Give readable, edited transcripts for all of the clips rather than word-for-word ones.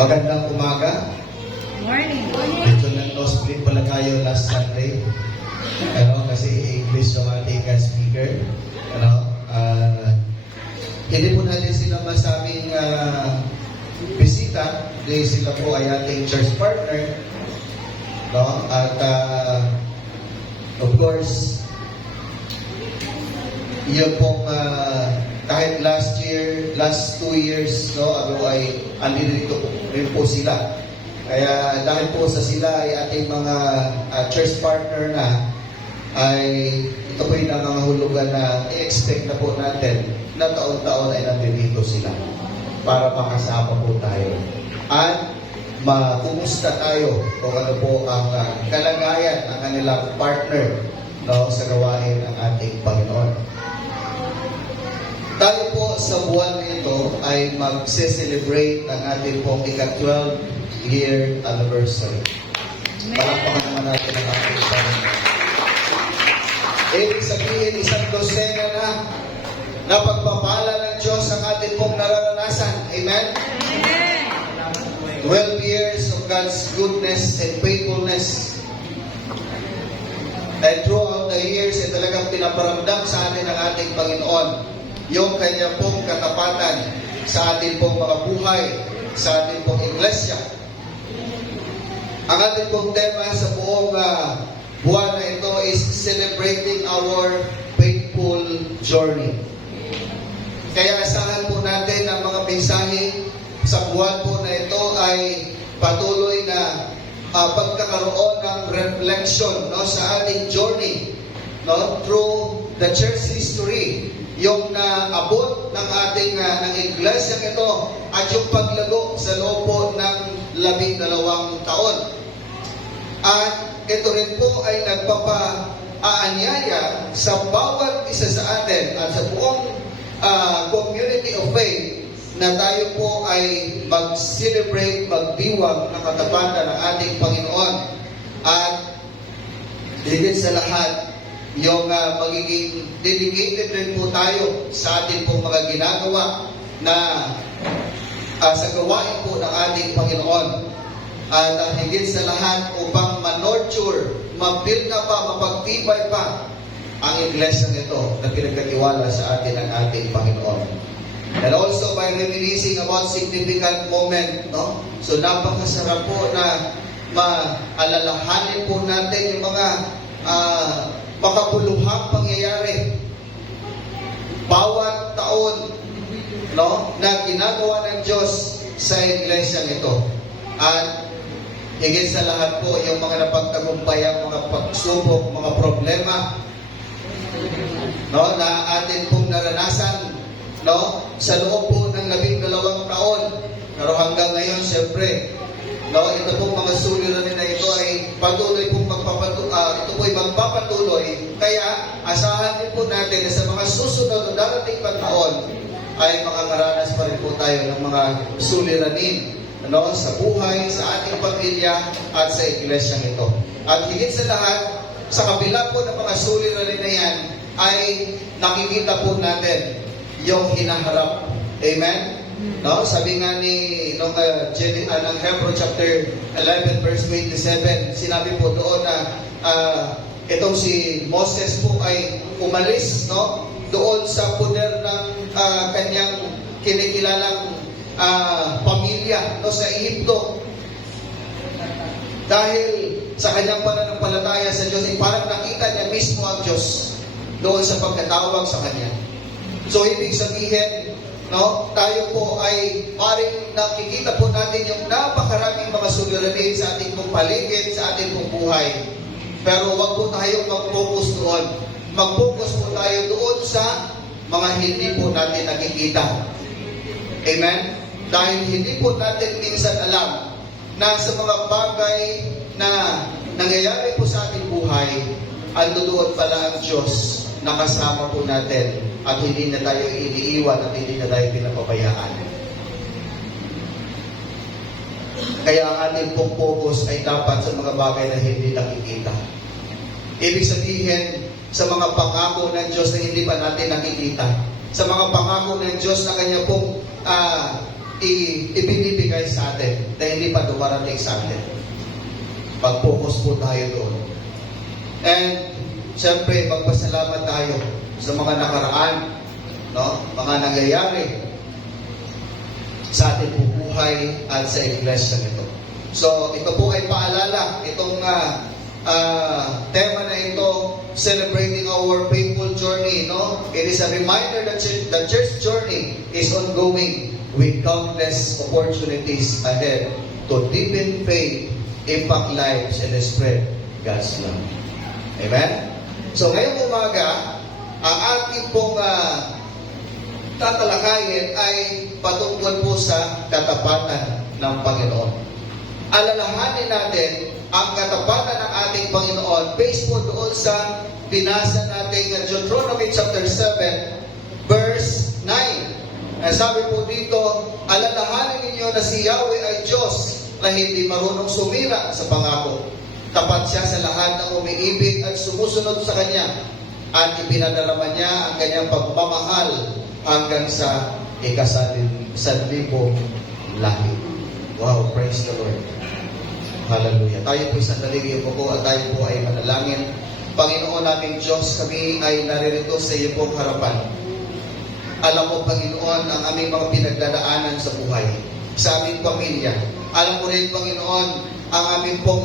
Magandang umaga. Morning. Medyo nag-nosebleed pala tayo last Sunday. Kasi English yung ating speaker. Hindi po natin sila masabing bisita. Dahil sila po ay ating church partner. At of course, yun pong kahit last 2 years ago ay andito rin po sila. Kaya dahil po sa sila ay ating mga church partner na, ay ito po yung nangangahulugan na i-expect na po natin na taon-taon ay nandito sila para makasama po tayo. At makumusta tayo kung ano po ang kalagayan ng kanilang partner sa gawain ng ating Panginoon. Tayo po sa buwan nito ay mag-celebrate ng ating pong ika-12 year anniversary. Palakpakan naman natin ang ating Panginoon. Ibig sabihin, isang dosena na pagpapala ng Diyos ang ating pong nararanasan. Amen? 12 years of God's goodness and faithfulness. And throughout the years, ay talagang pinaparamdam sa atin ng ating Panginoon yung kanya pong katapatan sa ating pong mga buhay, sa ating pong iglesia. Ang ating pong tema sa buong buwan na ito is celebrating our faithful journey. Kaya asahan po natin ang mga mensahe sa buwan po na ito ay patuloy na pagkakaroon ng reflection sa ating journey through the church history, yung naabot ng ating ng iglesia ito at yung paglago sa loob po ng 12 taon. At ito rin po ay nagpapa-aanyaya sa bawat isa sa atin at sa buong community of faith na tayo po ay mag-celebrate, magdiwang ng katapatan ng ating Panginoon. At higit sa lahat, yung magiging dedicated rin po tayo sa ating pong mga ginagawa na sa gawain po ng ating Panginoon. At higit sa lahat, upang ma-nurture, ma-build na pa, mapagtibay pa ang iglesia nito na pinagkatiwala sa atin ng ating Panginoon. And also by reminiscing about significant moment, So napakasarap po na maalalahanin po natin yung mga makabuluhang pangyayari bawat taon na ginagawa ng Diyos sa iglesia nito. At higit sa lahat po, yung mga napagtagumpayang mga pagsubok, mga problema na atin pong naranasan sa loob po ng 12 taon. Pero hanggang ngayon, siyempre, ito pong mga suliranin na ito ay patuloy pong magpapatuloy. Kaya asahan din po natin na sa mga susunod na darating pang taon ay makakaranas pa rin po tayo ng mga suliranin sa buhay, sa ating pamilya at sa iglesyang ito. At higit sa lahat, sa kabila po ng mga suliranin na yan, ay nakikita po natin yung hinaharap. Amen? Sabi nga ng Hebrew chapter 11 verse 27, sinabi po doon na itong si Moses po ay umalis doon sa puder ng kanyang kinikilalang pamilya sa Egypto. Dahil sa kanyang pananampalataya sa Diyos, ay parang nakita niya mismo ang Diyos doon sa pagkatawag sa kanya. So ibig sabihin, tayo po ay paring nakikita po natin yung napakaraming mga suliranin sa ating pong paligid, sa ating pong buhay. Pero wag po tayo mag-focus doon. Mag-focus po tayo doon sa mga hindi po natin nakikita. Amen? Dahil hindi po natin minsan alam na sa mga bagay na nangyayari po sa ating buhay, andoon pala ang Diyos na kasama po natin at hindi na tayo iniiwan at hindi na tayo pinapabayaan. Kaya ang ating pong focus ay dapat sa mga bagay na hindi nakikita. Ibig sabihin, sa mga pangako ng Diyos na hindi pa natin nakikita, sa mga pangako ng Diyos na Kanya pong ibinibigay sa atin. hindi pa dumarating sa atin. Mag-focus po tayo doon. And, siyempre, magpasalamat tayo sa mga nakaraan, no? Mga nangyayari sa ating buhay at sa iglesia nito. So, ito po ay paalala, itong tema na ito, celebrating our faithful journey, no? It is a reminder that the church journey is ongoing with countless opportunities ahead to deepen faith, impact lives, and spread God's love. Amen? So, ngayong umaga, ang ating pong tatalakayin ay patungkol po sa katapatan ng Panginoon. Alalahanin natin ang katapatan ng ating Panginoon based po doon sa binasa nating Deuteronomy chapter 7 verse 9. Sabi po dito, alalahanin ninyo na si Yahweh ay Diyos na hindi marunong sumira sa pangako. Tapat siya sa lahat ng umiibig at sumusunod sa Kanya, at ipinadarama niya ang Kanyang pagmamahal hanggang sa ika-1,000 lahi. Wow, praise the Lord. Hallelujah. Tayo po sandali po at tayo po ay manalangin. Panginoon naming Diyos, kami ay naririto sa iyo pong harapan. Alam mo, Panginoon, ang aming mga pinagdadaanan sa buhay, sa aming pamilya. Alam mo rin, Panginoon, ang aming pong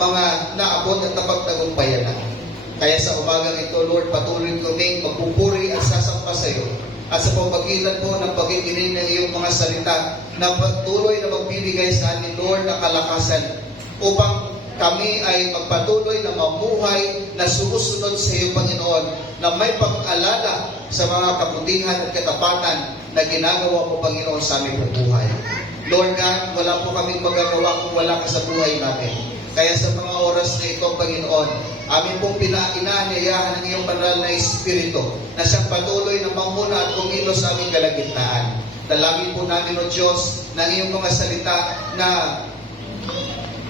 mga naabot at napagtagumpayan na. Kaya sa umagang ito, Lord, patuloy kaming magpupuri at sasampa sa iyo. At sa pamagitan po ng pagkikinig ng iyong mga salita, na patuloy na magbibigay sa amin, Lord, ng kalakasan upang kami ay magpatuloy na mamuhay na sumusunod sa iyo, Panginoon, na may pag-alala sa mga kabutihan at katapatan na ginagawa mo, Panginoon, sa aming buhay. Lord God, wala po kaming magagawa kung wala ka sa buhay namin. Kaya sa mga oras na ito, Panginoon, amin pong inaanyayahan ng iyong banal na Espiritu na siyang patuloy na manguna at kumilos sa aming kalagitnaan. Dalangin po namin, O Diyos, ng iyong mga salita na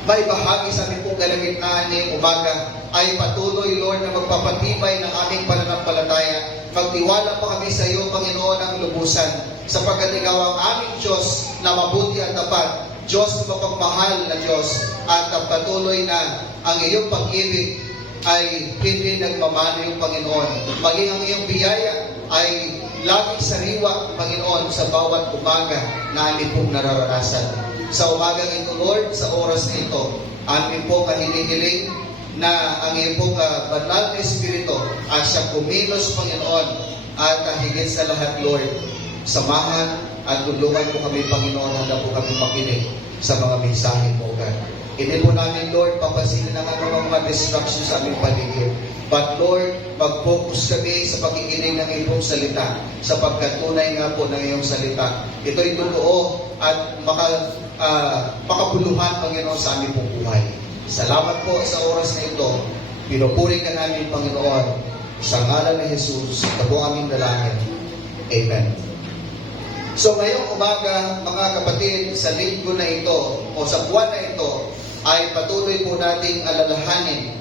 may bahagi sa aming pong kalagitnaan ngayong umaga ay patuloy, Lord, na magpapatibay ng aming pananampalataya. Magtiwala po kami sa iyo, Panginoon, ang lubusan, sapagkat ikaw ang aming Diyos na mabuti at tapat, Diyos na mapagmahal na Diyos, at patuloy na ang iyong pag-ibig ay hindi nagmamano, Panginoon. Maging ang iyong biyaya ay laging sariwa, Panginoon, sa bawat umaga na amin pong nararanasan. Sa umagang ito, Lord, sa oras na ito, amin po kahinihiling na ang iyong pong banal na Espiritu at siyang kumilos, Panginoon, at higit sa lahat, Lord, samahan at tulungan po kami, Panginoon, hanggang po kami makinig sa mga mensahe mo, God. Hindi po namin, Lord, papansinin ang mga distractions sa aming paligid. But, Lord, mag-focus kami sa pakikinig ng iyong salita, sapagkat tunay nga po ng iyong salita. Ito'y totoo at makapuluhan, Panginoon, sa aming pong buhay. Salamat po sa oras na ito. Pinupuri ka namin, Panginoon, sa ngalan ni Jesus, na po aming dalangin. Amen. So ngayong umaga, mga kapatid, sa linggo na ito o sa buwan na ito, ay patuloy po nating alalahanin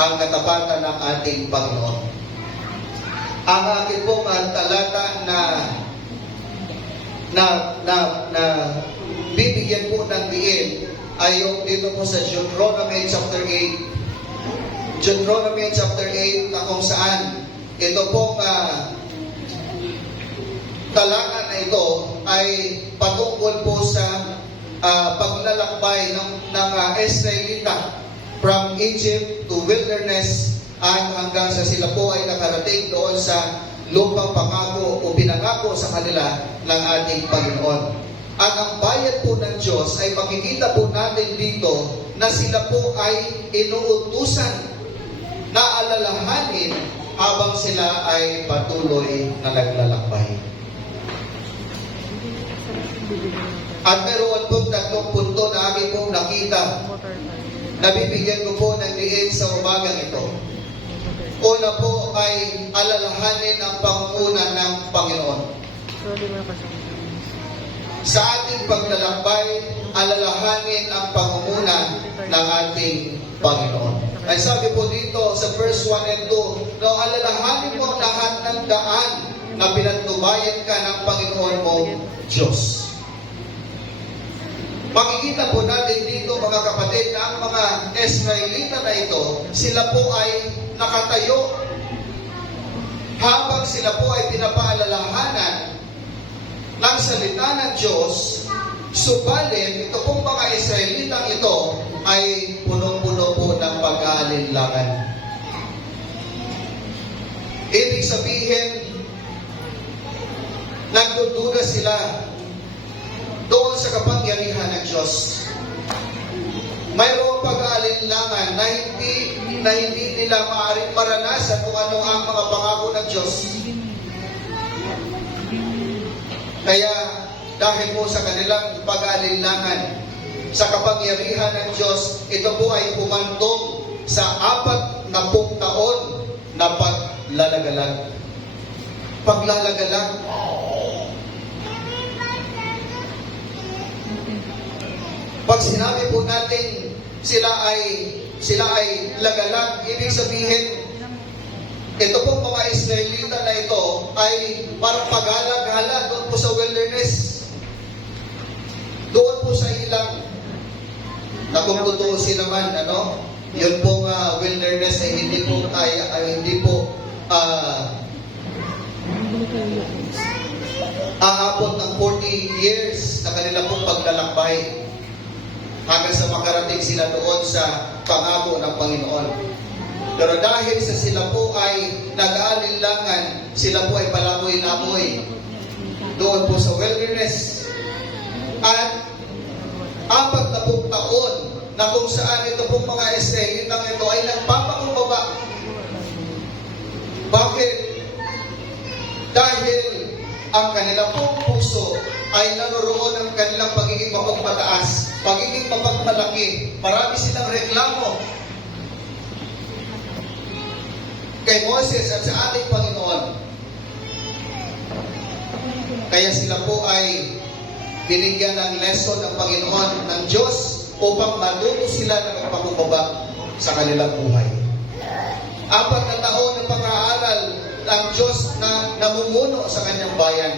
ang katapatan ng ating Panginoon. Ang aking pong talata na bibigyan po ng diin ay yung dito po sa Deuteronomy chapter 8. Deuteronomy chapter 8 na kung saan ito pong talata na ito ay patungkol po sa paglalakbay ng Israelita from Egypt to wilderness at hanggang sa sila po ay nakarating doon sa lupang pangako o pinangako sa kanila ng ating Panginoon. At ang bayad po ng Diyos ay makikita po natin dito na sila po ay inuutusan na alalahanin habang sila ay patuloy na naglalakbay. At meron pong 3 punto na aking pong nakita. Nabibigyan ko po ng diin sa umagang ito. Una po ay alalahanin ang pangunguna ng Panginoon. Sa ating paglalakbay, alalahanin ang pangunguna ng ating Panginoon. Ay sabi po dito sa verse 1 and 2, no, alalahanin mo lahat ng daan na pinagtubayan ka ng Panginoon mo, Diyos. Makikita po natin dito mga kapatid na ang mga Israelita na ito, sila po ay nakatayo habang sila po ay pinapaalalahanan ng salita ng Diyos. Subalit, ito pong mga Israelitang ito ay punong-puno po ng pag-aalinlangan. Ibig sabihin, nagdududa sila doon sa kapangyarihan ng Diyos. Mayroong pag-aalinlangan na hindi nila maaaring maranasan kung ano ang mga pangako ng Diyos. Kaya dahil po sa kanilang pag-aalinlangan sa kapangyarihan ng Diyos, ito po ay humantong sa 40 taon na paglalagalag. Paglalagalag. Pag sinabi po natin sila ay lagalag, ibig sabihin ito pong mga Israelita na ito ay parang paghala-gala doon po sa wilderness. Doon po sa ilang na kung tutuusin naman, yun pong wilderness ay hindi po aabot ng 40 years na kanila pong paglalakbay hanggang sa makarating sila doon sa pangako ng Panginoon. Pero dahil sa sila po ay nag-aalinlangan, sila po ay palamoy-lamoy doon po sa wilderness. At 40 taon na kung saan ito pong mga Israelitang ito ay nagpapakumbaba. Bakit? Dahil ang kanilang pong puso ay naroroon ng kanilang pagiging mapagmataas, pagiging mapagmalaki. Marami silang reklamo kay Moses at sa ating Panginoon. Kaya sila po ay binigyan ng lesson ng Panginoon ng Diyos upang matuto sila na magpakumbaba sa kanilang buhay. 4 na taon ng pag-aaral ng Diyos na namumuno sa kanyang bayan.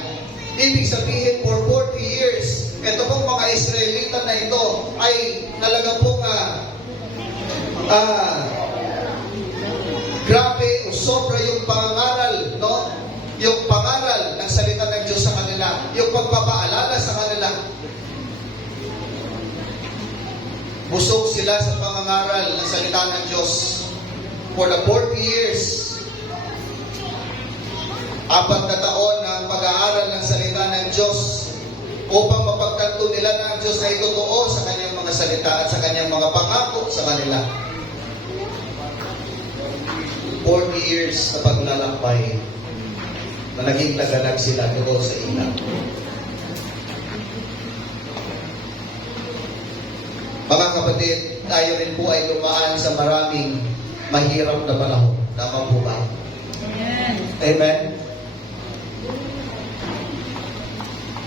Ibig sabihin, for 40 years, ito pong mga Israelita na ito ay talaga pong grabe o sobra yung pangaral, yung pangaral ng salita ng Diyos sa kanila, yung pagpapaalala sa kanila. Busog sila sa pangangaral ng salita ng Diyos for the 40 years. 4 na taon ng pag-aaral ng salita ng Diyos upang mapagtanto nila na ang Diyos ay totoo sa kanyang mga salita at sa kanyang mga pangako sa kanila. 40 years na paglalakbay na naging tagalag sila doon sa ilang. Mga kapatid, tayo rin po ay dumaan sa maraming mahirap na panahon. Tama po ba? Amen. Amen.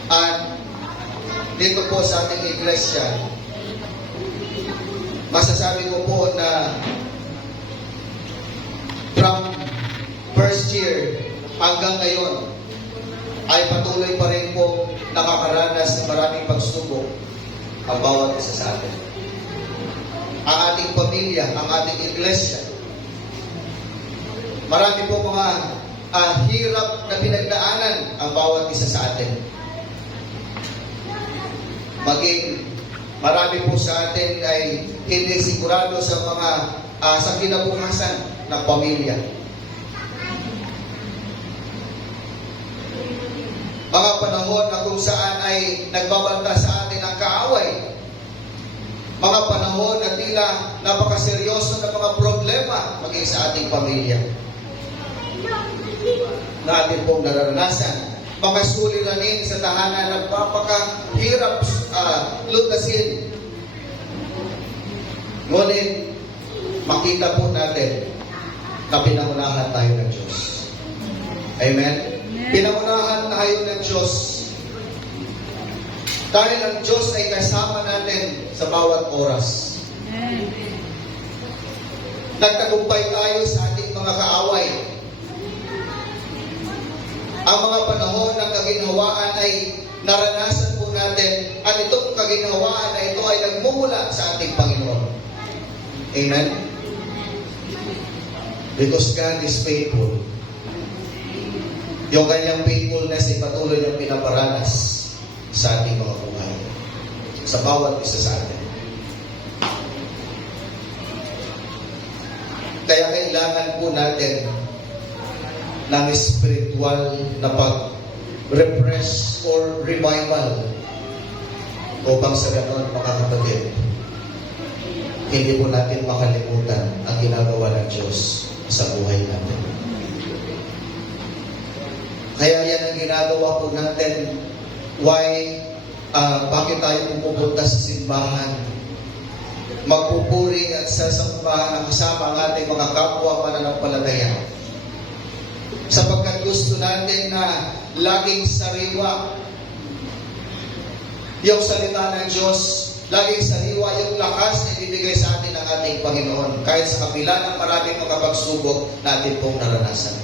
At dito po sa ating iglesia, masasabi ko po na from first year hanggang ngayon ay patuloy pa rin po nakakaranas ng maraming pagsubok ang bawat isa sa atin. Ang ating pamilya, ang ating iglesia. Marami po mga hirap na pinagdaanan ang bawat isa sa atin. Maging marami po sa atin ay hindi sigurado sa mga sa kinabukasan ng pamilya. Mga panahon na kung saan ay nagbabanta sa atin ang kaaway. Mga panahon na tila napakaseryoso ng mga problema maging sa ating pamilya na atin pong nararanasan. Mga suliranin sa tahanan na napakahirap lutasin. Ngunit makita po natin na pinangunahan tayo ng Diyos. Amen? Pinangunahan tayo ng Diyos. Dahil ang Diyos ay kasama natin sa bawat oras. Nagtagumpay tayo sa ating mga kaaway. Ang mga panahon ng kaginhawaan ay naranasan po natin at itong kaginhawaan na ito ay nagmumula sa ating Panginoon. Amen? Because God is faithful. Yung kanyang faithfulness ay patuloy niyang pinaparanas sa ating mga buhay. Sa bawat isa sa atin. Kaya kailangan po natin ng spiritual na pag-refresh or revival upang sa ganon, mga kapatid, hindi po natin makalimutan ang ginagawa ng Diyos sa buhay natin. Kaya yan ang ginagawa po natin. Why? Bakit tayo pupunta sa simbahan? Magpupuri at sasamba ang kasama ang ating mga kapwa mananampalataya. Sapagkat gusto natin na laging sariwa yung salita ng Diyos, laging sariwa yung lakas na ibibigay sa atin ng ating Panginoon kahit sa kabila ng maraming mga pagsubok na ating pong naranasan.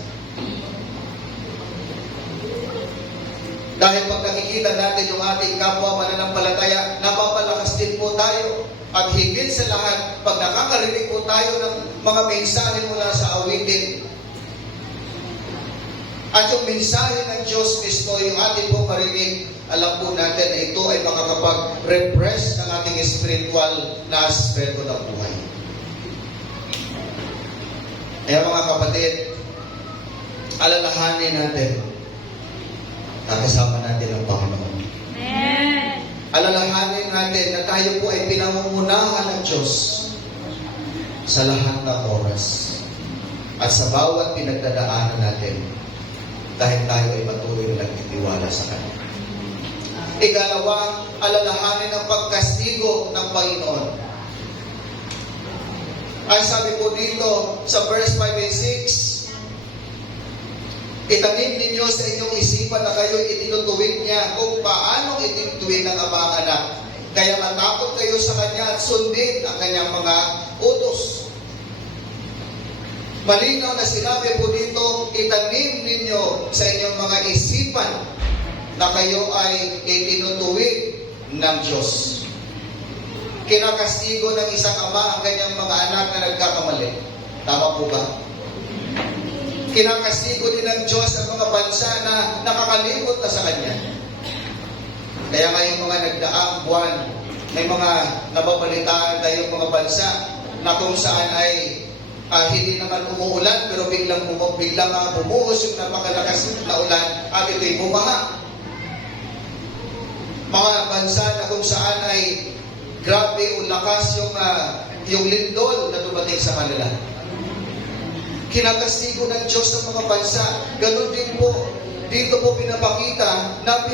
Dahil pag nakikita natin yung ating kapwa mananampalataya, napapalakas din po tayo. At higit sa lahat, pag nakakarinig po tayo ng mga mensahe mula sa awitin, at yung mensahe ng Diyos mismo, yung ating pong marinig, alam po natin na ito ay makakapag-refresh ng ating spiritual na aspeto ng buhay. Kaya mga kapatid, alalahanin natin, nakasama natin ang Panginoon. Amen. Alalahanin natin na tayo po ay pinangungunahan ng Diyos sa lahat ng oras at sa bawat pinagdadaanan natin dahil tayo ay patuloy na nagtitiwala sa Kanya. Ikalawa, alalahanin ang pagkastigo ng Panginoon. Ay sabi po dito sa verse 5 and 6, itanim ninyo sa inyong isipan na kayo'y itinutuwid niya kung paanong itinutuwid ng Ama ang Anak. Kaya matakot kayo sa Kanya at sundin ang Kanyang mga utos. Malinaw na sinabi po dito, itanim ninyo sa inyong mga isipan na kayo ay itinutuwid ng Diyos. Kinakastigo ng isang ama ang kanyang mga anak na nagkakamali. Tama po ba? Kinakastigo din ng Diyos ang mga bansa na nakakalimot na sa Kanya. Kaya ngayong mga nagdaang buwan, may mga nababalitaan tayong mga bansa na kung saan ay hindi naman umuulan pero biglang bumuhos yung napakalakas na ulan at ito'y bumaha. Mga bansa na kung saan ay grabe o lakas yung lindol na dumating sa kanila. Kinakastigo ng Diyos ng mga bansa. Ganun din po, dito po pinapakita na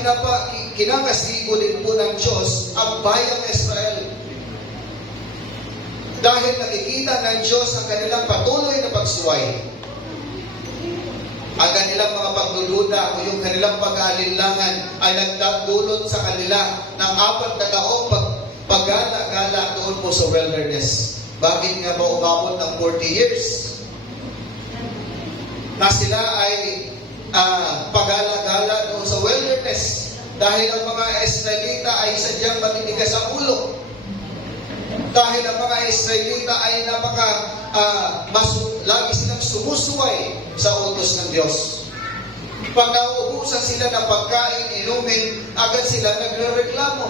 kinakastigo din po ng Diyos ang bayang Israel. Dahil nakikita ng Diyos ang kanilang patuloy na pagsuway. Ang kanilang mga pagdududa o yung kanilang pag-aalinlangan ay nagdadulot sa kanila ng 4 na taong paggala-gala doon po sa wilderness. Bakit nga ba umabot ng 40 years? Na sila ay pagala-gala doon sa wilderness dahil ang mga Israelita ay sadyang matitigas ang ulo. Dahil ang mga Israelita ay lagi silang sumusuway sa utos ng Diyos. Pag nauubusan sila ng pagkain, inumin, agad sila nagre-reklamo.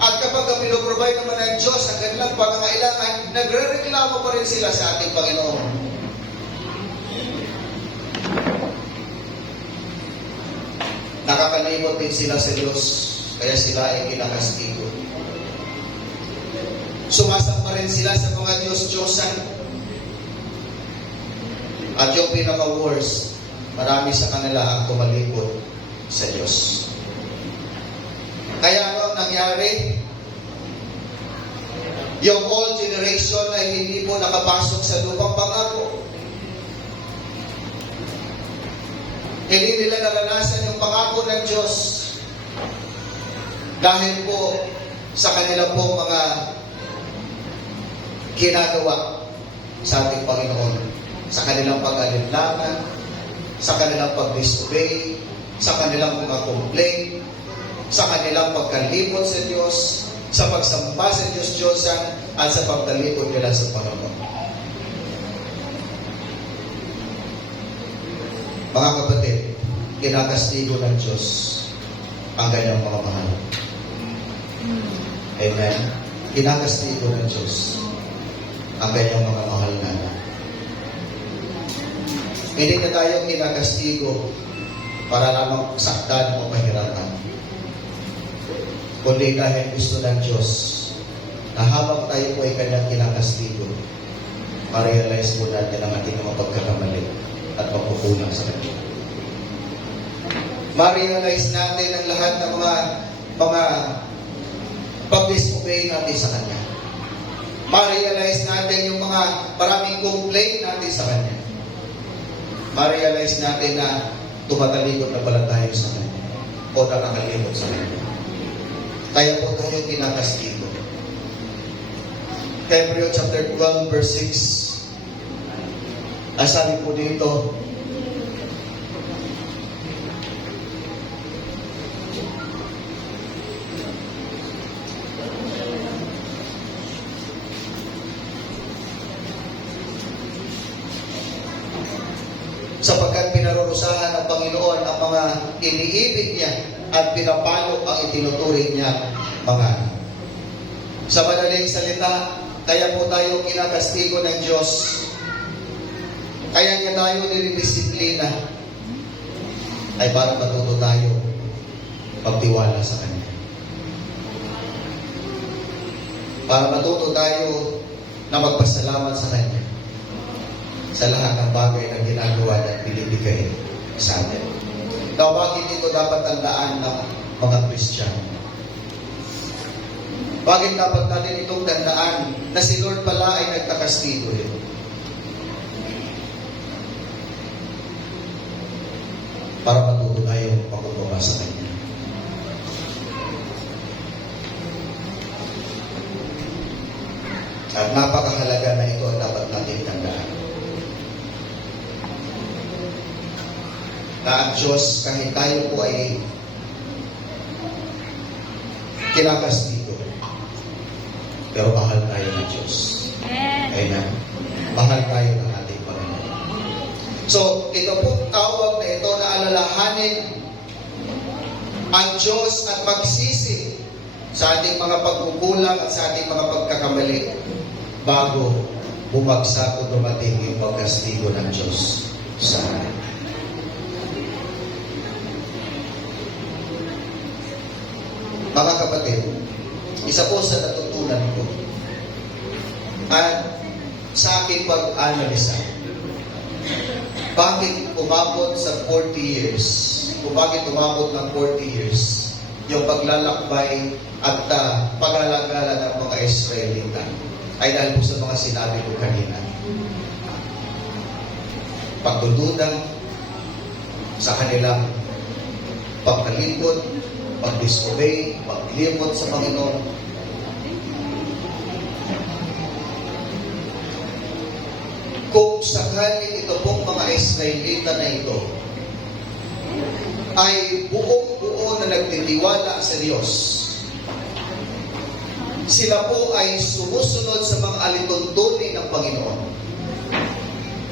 At kapag pinoprovide naman ng Diyos ang kanilang pangangailangan, nagre-reklamo pa rin sila sa ating Panginoon. Nakakalimot din sila sa Diyos, kaya sila ay kinakastigo. Sumasamba rin sila sa mga Diyos-Diyosan. At yung pinaka-worst, marami sa kanila ang tumalikod sa Diyos. Kaya ano ang nangyari? Yung old generation ay hindi po nakapasok sa lupang pangako. Hindi nila naranasan yung pangako ng Diyos. Dahil po sa kanilang po mga ginagawa sa ating Panginoon, sa kanilang pag-alinlangan, sa kanilang pag-disobey, sa kanilang mga complaint, sa kanilang pagkalipot sa Diyos, sa pagsamba sa Diyos-Diyosan, at sa pagkalipot nila sa Panginoon. Mga kapatid, kinakastigo ng Diyos ang kanyang mga mahal. Amen. Kinakastigo ng Diyos ang kanyang mga mahal na anak. Hindi na tayo kinakastigo para lamang saktan o mahirapan, kundi dahil gusto ng Diyos na habang tayo po ay kanyang kinakastigo, ma-realize po natin ang ating mga pagkakamali at pagkukulang sa Kanya. Ma-realize natin ang lahat ng mga pag-disobey natin sa Kanya. Ma-realize natin yung mga maraming complaint natin sa Kanya. Ma-realize natin na tumatalikod na pala tayo sa Kanya o nakakalimot sa Kanya. Kaya po tayo kinakastigo. Hebrew chapter 12 verse 6. Ang sabi po dito, sapagkat pinarurusahan ng Panginoon ang mga iniibig niya at pinapalo ang itinuturing niya mga anak. Sa madaling salita, kaya po tayo kinakastigo ng Diyos. Kaya niya tayo dinidisiplina ay para matuto tayo pagtiwala sa Kanya. Para matuto tayo na magpasalamat sa Kanya sa lahat ng bagay na ginagawa at binibigay sa atin. Now, bakit ito dapat tandaan ng mga Kristiyano? Bakit dapat natin itong tandaan na si Lord pala ay nagtakastigo rin? Para matuto tayo pagkukuha sa Kanya. At napakahalaga na ito ang dapat natin tandaan. Na ang Diyos, kahit tayo po ay kinakastigo, pero mahal tayo ng Diyos. Amen. Mahal tayo ng ating Panginoon. So, ito po tawag na ito na alalahanin ang Diyos at magsisi sa ating mga pagkukulang at sa ating mga pagkakamali bago bumagsak o dumating yung pagkastigo ng Diyos sa atin. Mga kapatid, isa po sa natutunan ko at sa aking pag-analisa, bakit umabot sa 40 years, o bakit umabot ng 40 years yung paglalakbay at pag-alagala ng mga Israelita ay dahil po sa mga sinabi ko kanina. Pagdududa sa kanilang pagkalipot, pag-disobey, paglimot sa Panginoon. Kung sakali ito pong mga Israelita na ito ay buong-buo na nagtitiwala sa Diyos, sila po ay sumusunod sa mga alituntunin ng Panginoon.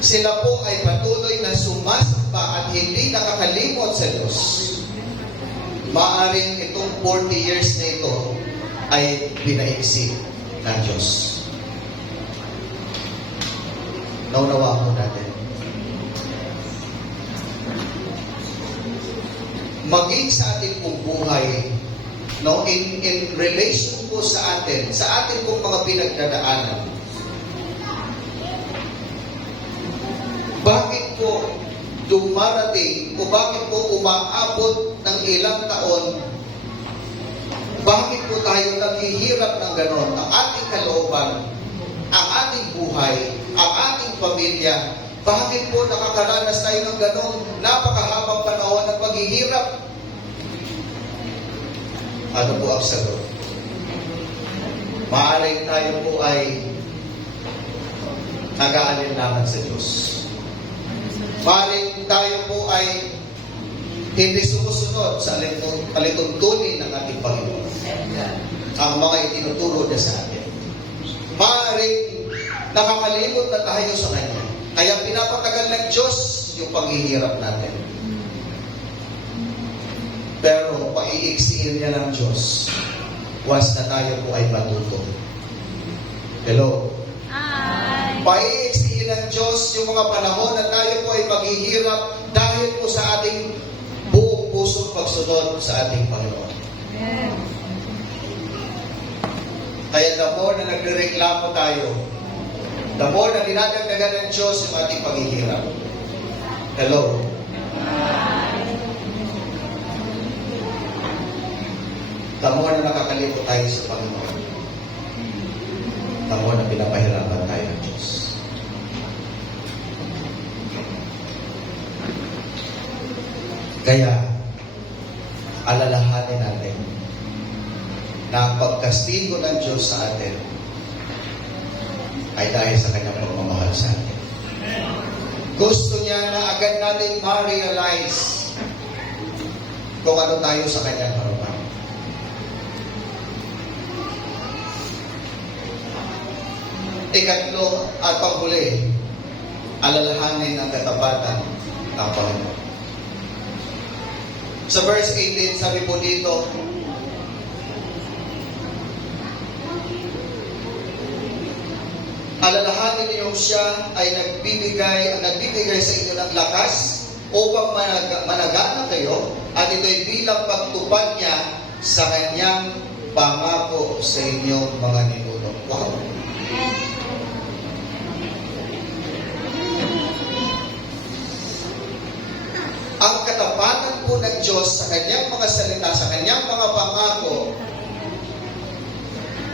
Sila po ay patuloy na sumasamba at hindi nakakalimot sa Diyos. Maaring itong 40 years na ito ay pinaisip ng Diyos. Naunawa po natin. Maging sa ating pong buhay, no, in relation po sa ating pong mga pinagdadaanan, bakit po dumarating o bakit po umaabot ng ilang taon, bakit po tayo naghihirap ng ganon? Ang ating kalooban, ang ating buhay, ang ating pamilya, bakit po nakakaranas tayo ng ganon napakahabang panahon ng paghihirap? Ano po ang sagot? Maaaring tayo po ay nag-aalinlangan sa Diyos. Maaaring tayo po ay hindi sumusunod sa alituntunin ng ating Panginoon. Ang mga itinuturo niya sa atin. Maaaring nakakalimot na tayo sa Kanya. Kaya pinapatagal ng Diyos yung paghihirap natin. Pero paiiksiin niya ng Diyos once na tayo po ay matuto. Hello? Hi! Paiiksiin ng Diyos yung mga panahon na tayo po ay maghihirap dahil po sa ating buong pusong pagsunod sa ating Panginoon. Amen. Kaya the more na nagrereklamo tayo, the more na dinadagdagan ng Diyos yung ating paghihirap. Hello? The more na nakakalipot tayo sa Panginoon, the more na pinapahirapan tayo ng Diyos. Kaya, alalahanin natin na ang pagkastigo ng Diyos sa atin ay dahil sa kanyang pagmamahal sa atin. Gusto niya na agad natin ma-realize kung ano tayo sa kanyang harapan. Ikatlo at panghuli, alalahanin ang katapatan ng Panginoon. Sa verse 18, sabi po dito, alalahanin niyo siya ay nagbibigay sa inyo ng lakas upang managana kayo at ito'y bilang pagtupad niya sa kanyang pangako sa inyong mga ninuno. Wow! Ang katapatan po ng Diyos sa kanyang mga salita, sa kanyang mga pangako,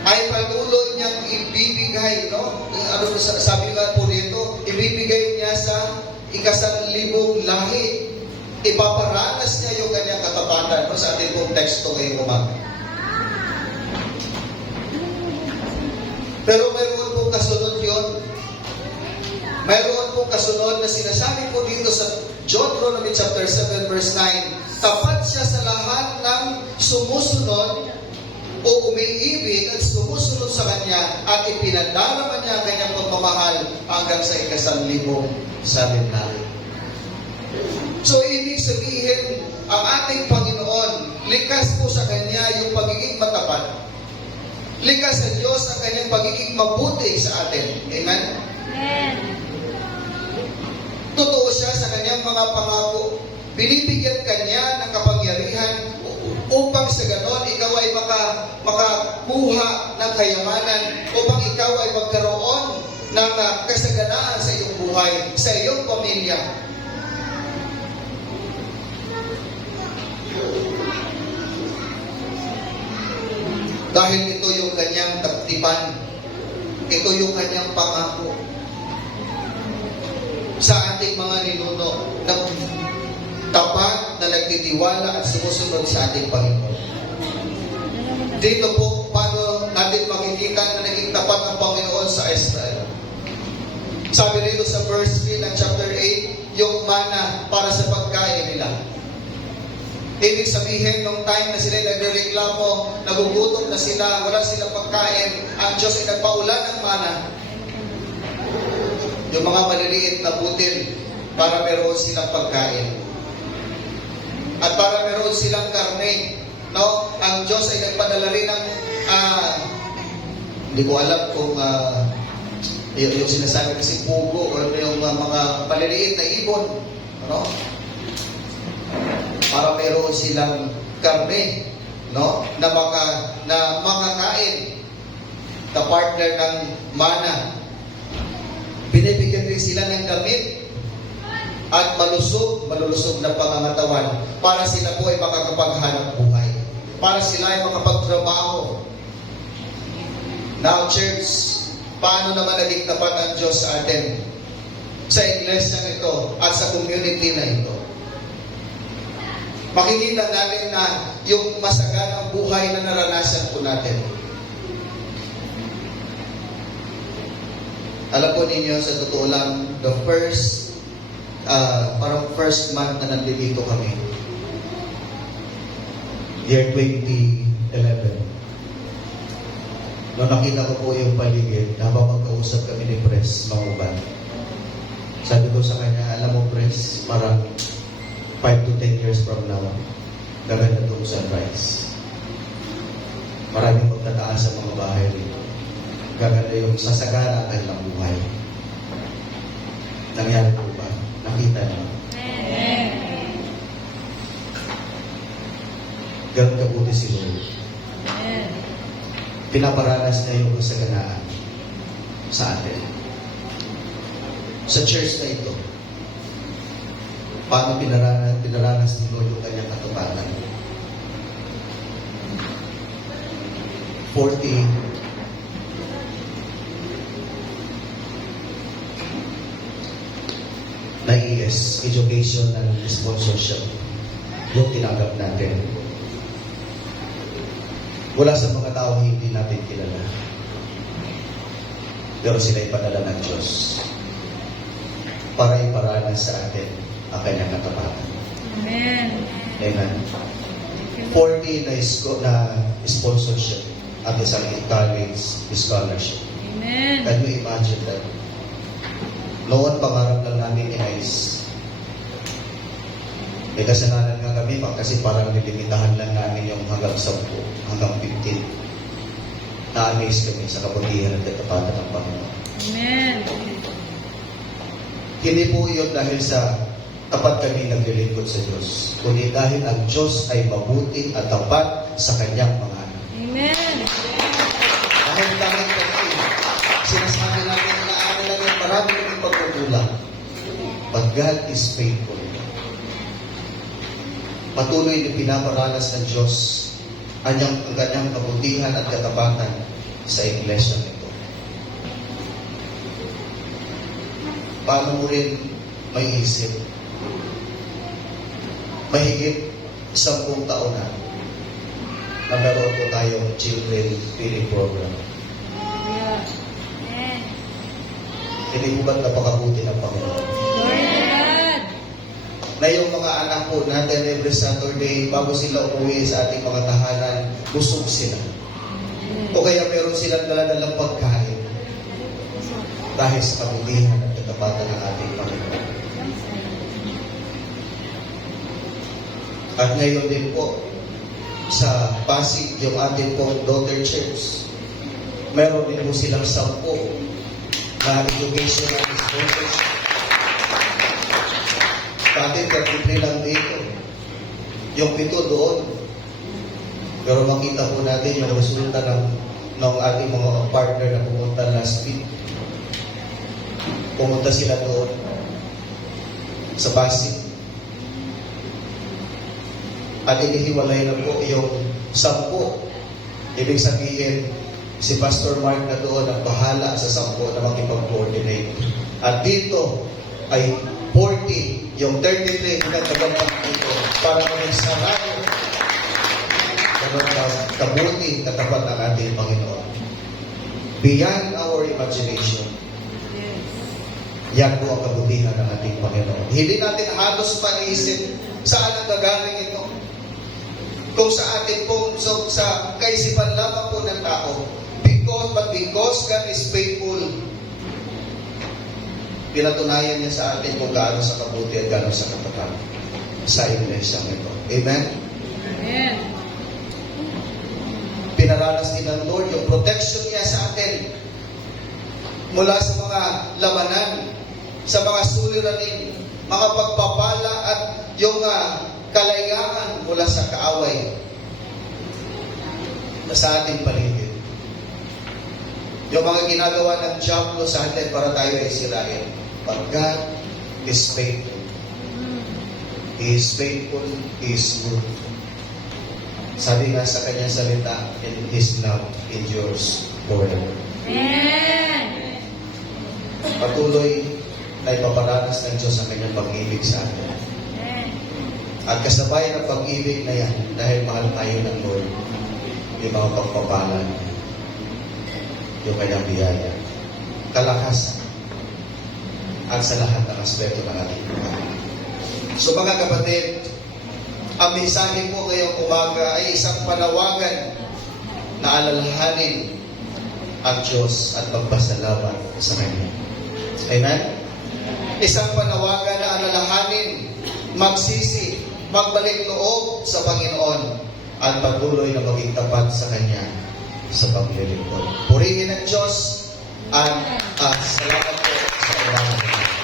ay patuloy niyang ibibigay, no? Ano sabi nga po dito, ibibigay niya sa 1,000 lahi. Ipaparanas niya yung kanyang katapatan, no? Sa ating pong teksto ngayong umaga. Pero mayroon pong kasunod yun. Mayroon pong kasunod na sinasabi po dito sa Deuteronomy chapter 7 verse 9, tapat siya sa lahat ng sumusunod o umiibig at sumusunod sa Kanya at ipinadalaman niya ang kanyang pagmamahal hanggang sa 1,000 salintali. So, ibig sabihin, ang ating Panginoon, likas po sa Kanya yung pagiging matapat. Likas sa Diyos ang kanyang pagiging mabuti sa atin. Amen? Amen. Totoo siya sa kanyang mga pangako. Binibigyan kanya ng kapangyarihan upang sa ganon ikaw ay makakuha ng kayamanan, upang ikaw ay magkaroon ng kasaganaan sa iyong buhay, sa iyong pamilya. Dahil ito yung kanyang taktipan, ito yung kanyang pangako sa ating mga ninuno na tapat na nagtitiwala at sumusunod sa ating Panginoon. Dito po, paano natin makikita na naging tapat ang Panginoon sa Israel? Sabi rito sa verse 3 ng chapter 8, yung mana para sa pagkain nila. Ibig sabihin, nung time na sila nagrereklamo, nagugutom na sila, wala silang pagkain, ang Diyos ay nagpaulan ng mana. Yung mga maliliit na butil para meron silang pagkain. At para meron silang karne. No? Ang Diyos ay nagpadala rin ng hindi ko alam kung yung sinasabi kasi pugo o yung mga maliliit na ibon. No? Para meron silang karne, no? Na makakain. The partner ng mana. Binibigyan rin sila ng damit at malulusog na pangangatawan para sila po ay makakapaghanap buhay. Para sila ay makapagtrabaho. Now, church, paano naman naging tapat ang Diyos sa atin? Sa iglesia ito at sa community na ito. Makikita natin na yung masaganang buhay na naranasan po natin. Alam po ninyo, sa totoo lang, the first month na nandito kami, year 2011. Nung nakita ko po yung paligid, habang magkausap kami ni Pres, Manguban, sabi ko sa kanya, alam mo Pres, parang 5 to 10 years from now, gaganda itong sunrise. Maraming magtataas sa mga bahay rito. Gaganda yung sasagana ang kanilang buhay. Nangyari po ba? Nakita niyo? Amen. Ganun kabuti si Lord. Amen. Pinaparanas na yung kasaganaan sa atin. Sa church na ito, paano pinaranas ni Lord yung kanyang katupatan? 40 na ES, Education and Sponsorship, yung tinanggap natin. Wala sa mga tao hindi natin kilala. Pero sila ipadala ng Diyos para iparanas sa atin ang kanyang katapatan. Amen. Amen. 40 na sponsorship at isang college scholarship. Amen. Can you imagine that? Noon, pangarap lang namin ni Ice. May kasalanan nga kami kasi parang nilimitahan lang namin yung hanggang 10, hanggang 15. Na-amaze kami sa kabutihan at katapatan ng Panginoon. Amen. Hindi po yun dahil sa tapat kami naglilingkod sa Diyos, kundi dahil ang Diyos ay mabuti at tapat sa kanyang mga anak. Amen. Dahil dahil kami, sinasabi natin na naaralan ng marami ng pagkukulang. But God is faithful. Patuloy na pinaparanas ng Diyos ang kanyang kabutihan at katapatan sa iglesia nito. Paano mo rin may isip? Mahigit 10 taon na meron po tayong children feeding program. Amen. Hindi mo ba't napakabuti ng Panginoon? Glory to God. Na yung mga anak po natin every Saturday, bago sila umuwi sa ating mga tahanan, busog sila. O kaya meron silang dala-dalang pagkain dahil sa kabutihan at katapatan ng ating Panginoon. At ngayon din po, sa Pasig, yung ating po daughter church, meron din po silang 10 na educational sponsorship. Dati, 33 lang dito. Yung 7 doon. Pero makita po natin yung resulta ng ating mga partner na pumunta last week. Pumunta sila doon sa Pasig. At inihiwalay na po yung 10. Ibig sabihin, si Pastor Mark na doon ang bahala sa 10 na makipag-coordinate. At dito ay 40, yung 33 na nagkagandang dito para maging sarado kabuti katapat ng ating Panginoon. Beyond our imagination. Yan po ang kabutihan ng ating Panginoon. Hindi natin halos maisip saan ang gagaling ito. Kung sa ating pong sa kaisipan lamang po ng tao. Because God is faithful, pinatunayan niya sa atin kung gaano sa kabuti at gaano sa katapat sa iglesia nito. Amen? Amen. Pinaranas din ng Lord yung protection niya sa atin mula sa mga labanan, sa mga suliranin, mga pagpapala at yung kalayaan mula sa kaaway na sa ating paligid. Yung mga ginagawa ng diablo sa atin para tayo ay sirain. But God is faithful. He is faithful. He is good. Sabi nga sa kanyang salita, and His love endures forever. Amen. Patuloy na ipaparanas ng Diyos ang kanyang pag-ibig sa atin. Amen. At kasabay ng pag-ibig na yan, dahil mahal tayo ng Lord, yung mga pagpapala niya, yung kanyang biyaya, kalakasan, at sa lahat ng aspeto ng ating buhay. So mga kapatid, Ang mensahe po ngayong umaga ay isang panawagan na alalahanin ang Diyos at magpasalamat sa Kanya. Amen? Isang panawagan na alalahanin, magsisi, magbalik loob sa Panginoon at patuloy na maging tapat sa Kanya sa paglilingkod. Purihin ang Diyos at salamat po sa umaga.